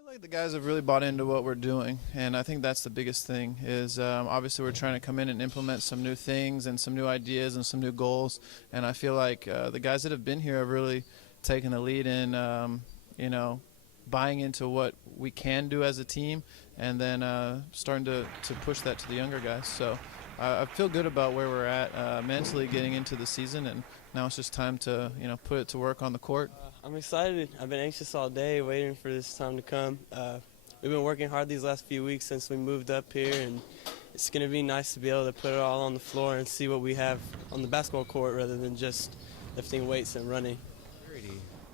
I feel like the guys have really bought into what we're doing, and I think that's the biggest thing is obviously we're trying to come in and implement some new things and some new ideas and some new goals, and I feel like the guys that have been here have really taken the lead in, buying into what we can do as a team and then starting to push that to the younger guys. So I feel good about where we're at mentally getting into the season, and now it's just time to put it to work on the court. I'm excited. I've been anxious all day waiting for this time to come. We've been working hard these last few weeks since we moved up here, and it's going to be nice to be able to put it all on the floor and see what we have on the basketball court rather than just lifting weights and running.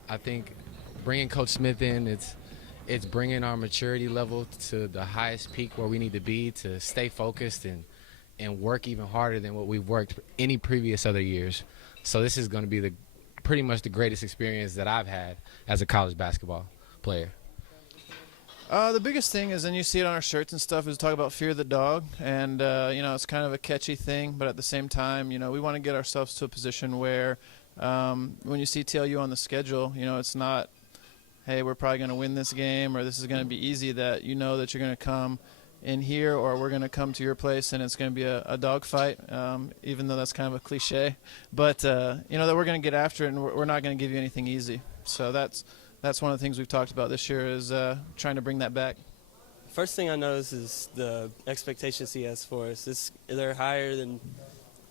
I think bringing Coach Smith in, it's bringing our maturity level to the highest peak where we need to be to stay focused and work even harder than what we've worked any previous other years. So this is going to be pretty much the greatest experience that I've had as a college basketball player. The biggest thing is, and you see it on our shirts and stuff, is talk about fear the dog, and it's kind of a catchy thing, but at the same time, we want to get ourselves to a position where when you see TLU on the schedule, it's not, hey, we're probably going to win this game or this is going to be easy, that you know that you're going to come in here or we're going to come to your place and it's going to be a dogfight, even though that's kind of a cliche. But, that we're going to get after it and we're not going to give you anything easy. So that's one of the things we've talked about this year is trying to bring that back. First thing I notice is the expectations he has for us. They're higher than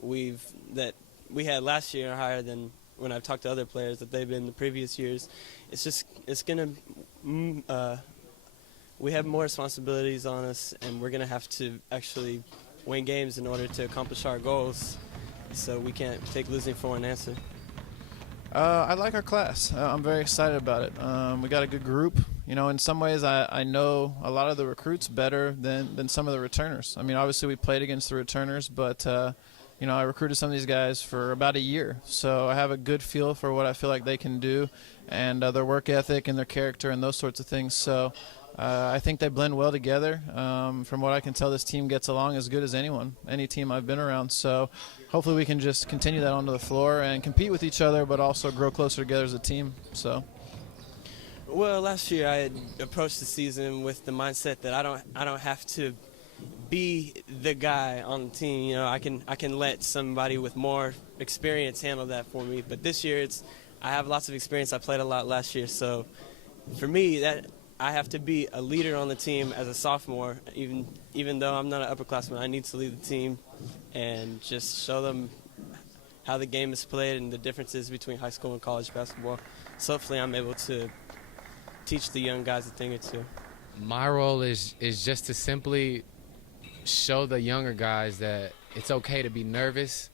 we had last year, or higher than when I've talked to other players that they've been the previous years. It's going to we have more responsibilities on us, and we're going to have to actually win games in order to accomplish our goals. So we can't take losing for an answer. I like our class. I'm very excited about it. We got a good group. In some ways I know a lot of the recruits better than some of the returners. I mean, obviously we played against the returners, but I recruited some of these guys for about a year. So I have a good feel for what I feel like they can do and their work ethic and their character and those sorts of things. So I think they blend well together. From what I can tell, this team gets along as good as any team I've been around. So hopefully we can just continue that onto the floor and compete with each other, but also grow closer together as a team. So. Well, last year I had approached the season with the mindset that I don't have to be the guy on the team. I can let somebody with more experience handle that for me. But this year I have lots of experience. I played a lot last year, so for me that I have to be a leader on the team as a sophomore. Even though I'm not an upperclassman, I need to lead the team and just show them how the game is played and the differences between high school and college basketball. So hopefully I'm able to teach the young guys a thing or two. My role is just to simply show the younger guys that it's okay to be nervous,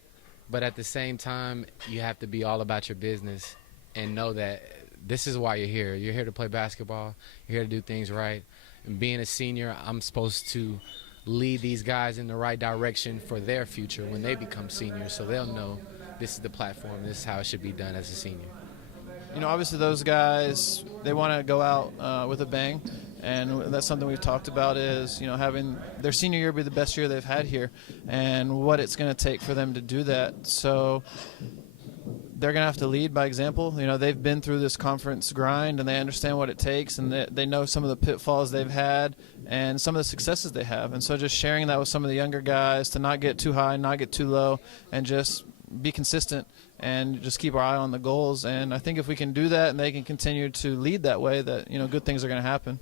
but at the same time you have to be all about your business and know that this is why you're here. You're here to play basketball. You're here to do things right. And being a senior, I'm supposed to lead these guys in the right direction for their future when they become seniors, so they'll know this is the platform, this is how it should be done as a senior. Obviously those guys, they want to go out with a bang, and that's something we've talked about is, having their senior year be the best year they've had here and what it's going to take for them to do that. So they're going to have to lead by example. They've been through this conference grind and they understand what it takes, and they know some of the pitfalls they've had and some of the successes they have. And so just sharing that with some of the younger guys to not get too high, not get too low, and just be consistent and just keep our eye on the goals. And I think if we can do that and they can continue to lead that way, that good things are going to happen.